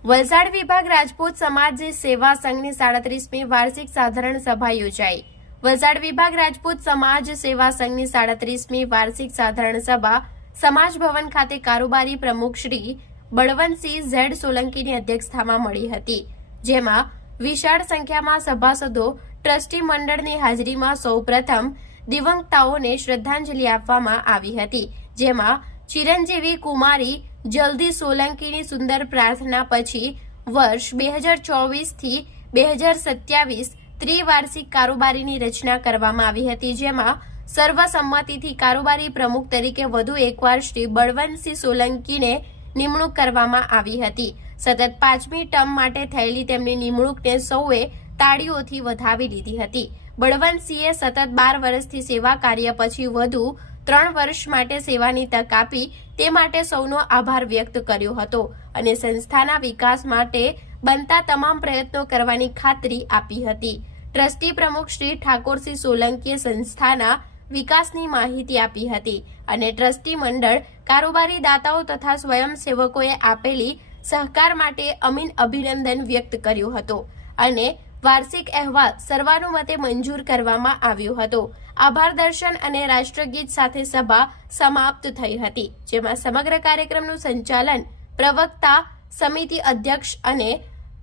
વલસાડ વિભાગ રાજપૂત સમાજ સેવા સંઘની સાડત્રીસમી વાર્ષિક સાધારણ સભા યોજાઈ. વલસાડ વિભાગ રાજપૂત સમાજ સેવા સંઘની સાડત્રીસમી વાર્ષિક સાધારણ સભા સમાજ ભવન ખાતે કારોબારી પ્રમુખ શ્રી બળવંતસિંહ ઝેડ સોલંકીની અધ્યક્ષતામાં મળી હતી, જેમાં વિશાળ સંખ્યામાં સભાસદો, ટ્રસ્ટી મંડળની હાજરીમાં સૌપ્રથમ દિવંગતાઓને શ્રદ્ધાંજલિ આપવામાં આવી હતી, જેમાં ચિરંજીવી કુમારી જલ્દી સોલંકીની સુંદર પ્રાર્થના પછી વર્ષ બે હજાર ચોવીસથી બે હજાર સત્યાવીસ ત્રિવાર્ષિક કારોબારીની રચના કરવામાં આવી હતી, જેમાં સર્વસંમતિથી કારોબારી પ્રમુખ તરીકે વધુ એકવાર શ્રી બળવંતસિંહ સોલંકીને નિમણૂક કરવામાં આવી હતી. સતત પાંચમી ટર્મ માટે થયેલી તેમની નિમણૂકને સૌએ તાળીઓથી વધાવી લીધી હતી. બળવંતસિંહે સતત બાર વર્ષથી સેવા કાર્ય પછી વધુ ત્રણ વર્ષ માટે સેવાની તક આપી તે માટે સૌનો આભાર વ્યક્ત કર્યો હતો અને સંસ્થાના વિકાસ માટે બનતા તમામ પ્રયત્નો કરવાની ખાતરી આપી હતી. ટ્રસ્ટી પ્રમુખ શ્રી ઠાકોરસિંહ સોલંકીએ સંસ્થાના વિકાસની માહિતી આપી હતી અને ટ્રસ્ટી મંડળ કારોબારી દાતાઓ તથા સ્વયંસેવકોએ આપેલી સહકાર માટે અમીન અભિનંદન વ્યક્ત કર્યું હતું અને વાર્ષિક અહેવાલ સર્વાનુમતે મંજૂર કરવામાં આવ્યો હતો. આભાર દર્શન અને રાષ્ટ્રગીત સાથે સભા સમાપ્ત થઈ હતી, જેમાં સમગ્ર કાર્યક્રમનું સંચાલન પ્રવક્તા, સમિતિ અધ્યક્ષ અને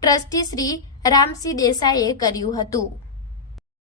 ટ્રસ્ટી શ્રી રામસિંહ દેસાઈએ કર્યું હતું.